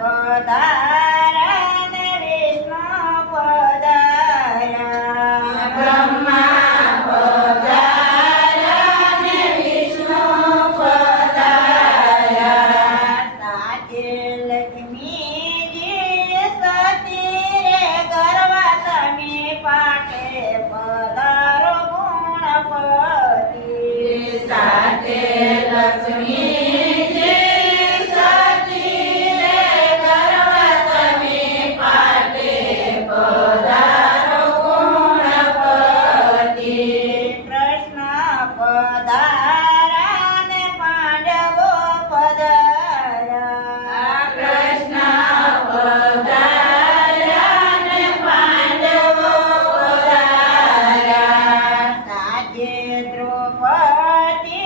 પધાર્યા ને વિષ્ણુ પધાર્યા. બ્રહ્મા પધાર્યા ને વિષ્ણુ પધાર્યા. સાચે લક્ષ્મીજી સતી રે ગરવા તમે પાટે પધારો ગુણપતિ. સાથે લક્ષ્મીજી સતી રે ગરવા તમે પાટે પધારો ગુણપતિ. કૃષ્ણ પધાર્યા ને પાંડવો પધાર્યા. કૃષ્ણ પધાર્યા ને પાંડવો પધાર્યા. સાચે દ્રૌપદી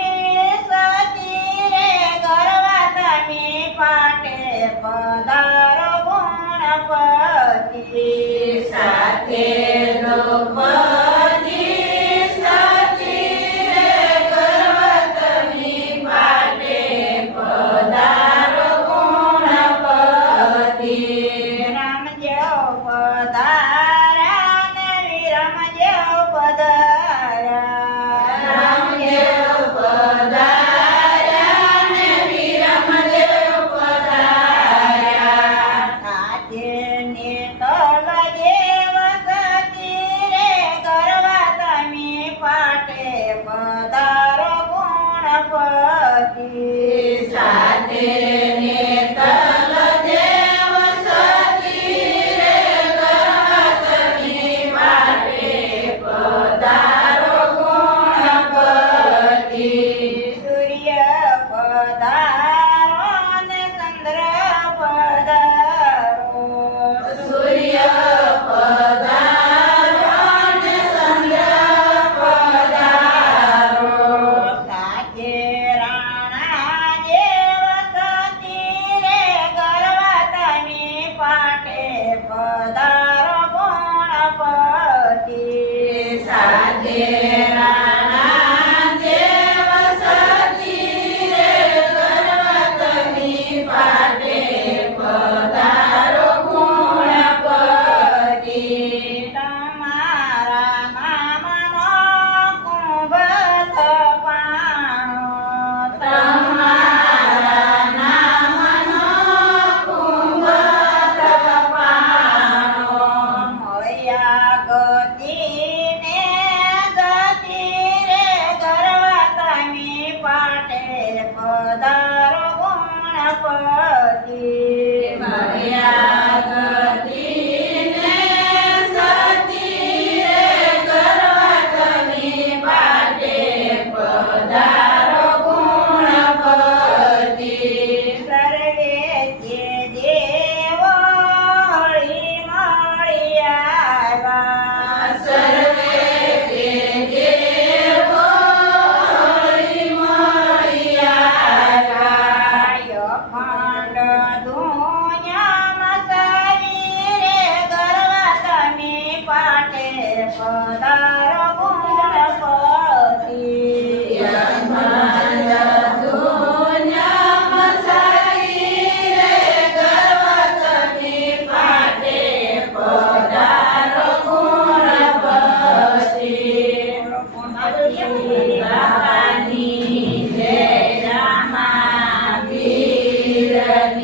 સતી રે ગરવા તમે પાટે પધારો ગુણપતિ. સાથે દ્રૌપદી સતી રે ગરવા તમે પાટે પધારો ગુણપતિ. રામદેવ પધાર્યા ને વિરમદેવ પધાર્યા. રામદેવ પધાર્યા ને વિરમદેવ પધાર્યા. સાથે નેતલ દેવ સતી રે ગરવા તમે પાટે પધારો ગુણપતિ. સાથે નેતલ દેવ સતી રે ગરવા તમે પાટે પધારો ગુણપતિ. સૂર્ય પધારો ને ચંદ્ર પધારો. સૂર્ય પધારો ને ચંદ્ર પધારો. સાથે રાણા દેવ સતી રે ગરવા તમે પાટે પધારો ગુણપતિ. સાથે રાણા દેવ સતી રે ગરવા તમે પાટે પધારો ગુણપતિ. તમારા નામનો કુંભ પાણો. તમારા નામનો કુંભ તપાણો. મળ્યા ગતિને ગતિ રે ગરવા તમે પાટે પધારો ગુણપતિ. મળ્યા ગતિને સતી રે ગરવા તમે પાટે પધારો ગુણપતિ. સર્વે તે દેવો હળી મળી આવ્યા. સર્વે તે દેવો હળી મળી આવ્યા. અખંડ દુનિયામાં સારી રે ગરવા તમે પાટે પધારો ગુણપતિ. દુનિયામાં સારી રે ગરવા તમે પાટે પધારો ગુણપતિ. બાપાની જય રામા વીરની